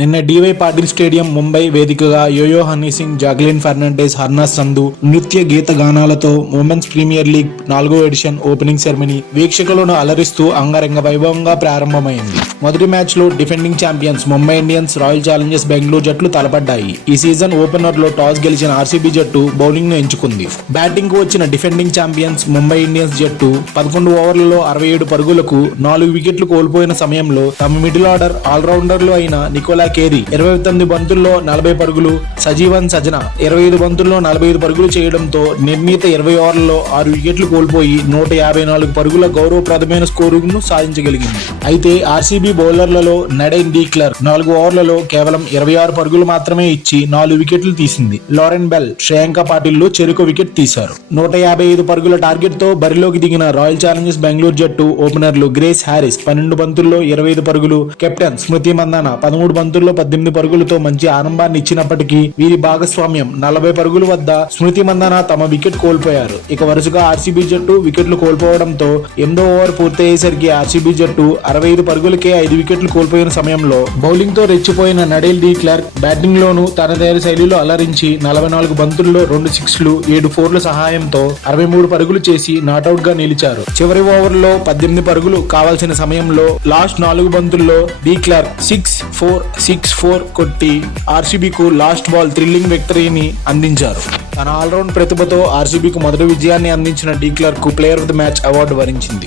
నిన్న DY Patil stadium Mumbai వేదికగా Yo Yo Honey Singh, Jacqueline Fernandez, Harnaaz Sandhu నృత్య గీత గానాలతో ఉమెన్స్ ప్రీమియర్ లీగ్ 4వ ఎడిషన్ ఓపెనింగ్ సెరమనీ వీక్షకులను అలరిస్తూ అంగరంగ వైభవంగా ప్రారంభమైంది. మొదటి మ్యాచ్ లో defending champions Mumbai Indians, Royal Challengers Bengaluru జట్లు తలపడ్డాయి. ఈ సీజన్ ఓపెనర్ లో టాస్ గెలిచిన ఆర్సీబీ జట్టు బౌలింగ్ ను ఎంచుకుంది. బ్యాటింగ్ కు వచ్చిన డిఫెండింగ్ ఛాంపియన్స్ ముంబై ఇండియన్స్ జట్టు 11 ఓవర్లలో 67 పరుగులకు 4 వికెట్లు కోల్పోయిన సమయంలో తమ మిడిల్ ఆర్డర్ ఆల్రౌండర్లు అయిన నికోలా కేరీ 29 బంతుల్లో 40 పరుగులు, సజీవన్ సజన 25 బంతుల్లో 45 పరుగులు చేయడంతో నిర్ణీత 20 ఓవర్లలో 6 వికెట్లు కోల్పోయి 154 పరుగుల గౌరవప్రదమైన స్కోరును సాధించగలిగింది. అయితే ఆర్సీబీ బౌలర్లలో నడైన్ డి క్లర్క్ 4 ఓవర్లలో కేవలం 26 పరుగులు మాత్రమే ఇచ్చి 4 వికెట్లు తీసింది. లారెన్ బెల్, శ్రేయాంక పాటిల్ చెరొక వికెట్ తీశారు. 155 పరుగుల టార్గెట్ తో బరిలోకి దిగిన రాయల్ ఛాలెంజర్స్ బెంగళూరు జట్టు ఓపెనర్లు గ్రేస్ హ్యారిస్ 12 బంతుల్లో 25 పరుగులు, కెప్టెన్ స్మృతి మందాన 13 బంతుల్లో 18 పరుగులతో మంచి ఆరంభాన్ని ఇచ్చినప్పటికీ వీరి భాగస్వామ్యం 40 పరుగుల వద్ద స్మృతి మందాన తమ వికెట్ కోల్పోయారు. ఇక వరుసగా ఆర్సీబీ జట్టు వికెట్లు కోల్పోవడంతో 8వ ఓవర్ పూర్తయ్యేసరికి ఆర్సీబీ జట్టు 65 పరుగులకే 5 వికెట్లు కోల్పోయిన సమయంలో బౌలింగ్ తో రెచ్చిపోయిన నడైన్ డి క్లర్క్ బ్యాటింగ్ లోనూ తనదైన శైలిలో అలరించి 44 బంతుల్లో 2 సిక్స్లు 7 ఫోర్ల సహాయంతో 63 పరుగులు చేసి నాటౌట్ గా నిలిచారు. చివరి ఓవర్లో 18 పరుగులు కావాల్సిన సమయంలో లాస్ట్ 4 బంతుల్లో డి క్లర్క్ 6-4 కొట్టి ఆర్సీబీకు లాస్ట్ బాల్ థ్రిల్లింగ్ విక్టరీని అందించారు. తన ఆల్రౌండ్ ప్రతిభతో ఆర్సీబీకు మొదటి విజయాన్ని అందించిన డి క్లర్క్ కు player of the match award వరించింది.